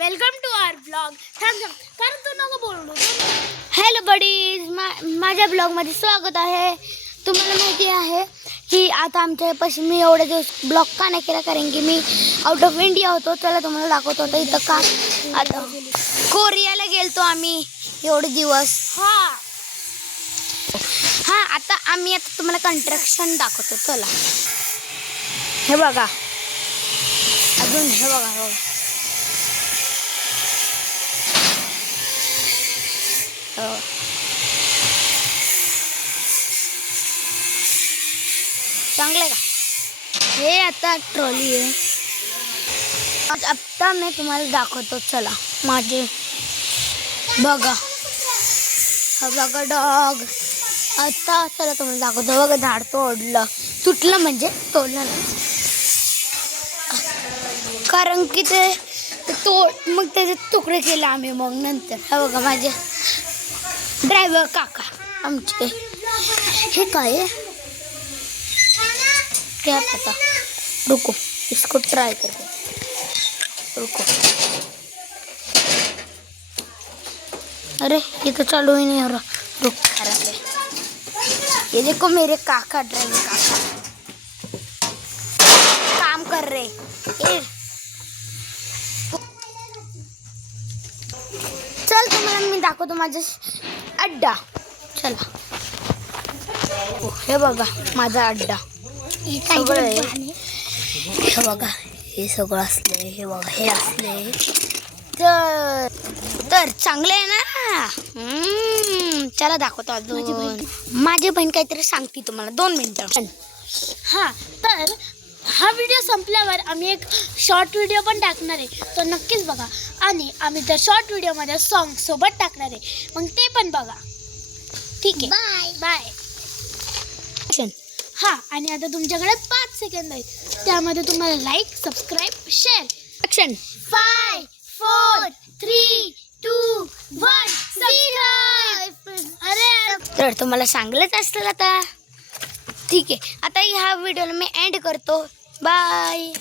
Welcome to our blog. थांब कारण तू नको बोलू. हॅलो बडीज, माझ्या ब्लॉगमध्ये स्वागत आहे. तुम्हाला माहिती आहे की आता आमच्यापाशी मी एवढे दिवस ब्लॉग का नाही केला, कारण की मी आउट ऑफ इंडिया होतो. चला तुम्हाला दाखवत होतं इथं का. आता कोरियाला गेलतो आम्ही एवढे दिवस. हां आता तुम्हाला कंस्ट्रक्शन दाखवतो. चला हे बघा, अजून हे बघा चांगलं का. हे आता ट्रॉली आहे. आता मी तुम्हाला दाखवतो. चला माझे बघा, हा बघा डॉग. आता चला तुम्हाला दाखवतो. बघा झाड तोडलं, तुटलं म्हणजे तोडलं नाही, कारण की ते मग त्याचे तुकडे केले आम्ही. मग नंतर हा बघा माझे ड्रायव्हर काका आमचे. हे काय आहे क्या पता, रुको इसको ट्राई करते. रुको, अरे ये तो चालू ही नहीं हो रहा. रुक खराब है. ये देखो मेरे काका, ड्राइवर काका काम कर रहे. चल तुम्हाला मी दाखवतो माझा अड्डा. चला हे बघा माझा अड्डा. सगळं आहे. हे बघा हे सगळं असले, हे बघा हे असले. तर चांगले आहे ना. चला दाखवतो अजून. माझी बहीण काहीतरी सांगते तुम्हाला. 2 मिनिटं. हां, तर हा व्हिडिओ संपल्यावर आम्ही एक शॉर्ट व्हिडिओ पण टाकणार आहे, तो नक्कीच बघा. आणि आम्ही त्या शॉर्ट व्हिडिओमध्ये सॉन्ग सोबत टाकणार आहे, मग ते पण बघा. ठीक आहे, बाय बाय. हां, आणि आता तुमच्याकडे 5 सेकंद आहेत, त्यामध्ये तुम्हाला like, subscribe, share. Action. 5 4 3 2 1 subscribe. अरे तर तुम्हाला सांगलंच असतं आता. ठीक आहे, आता ह्या व्हिडिओला मी एंड करतो. बाय.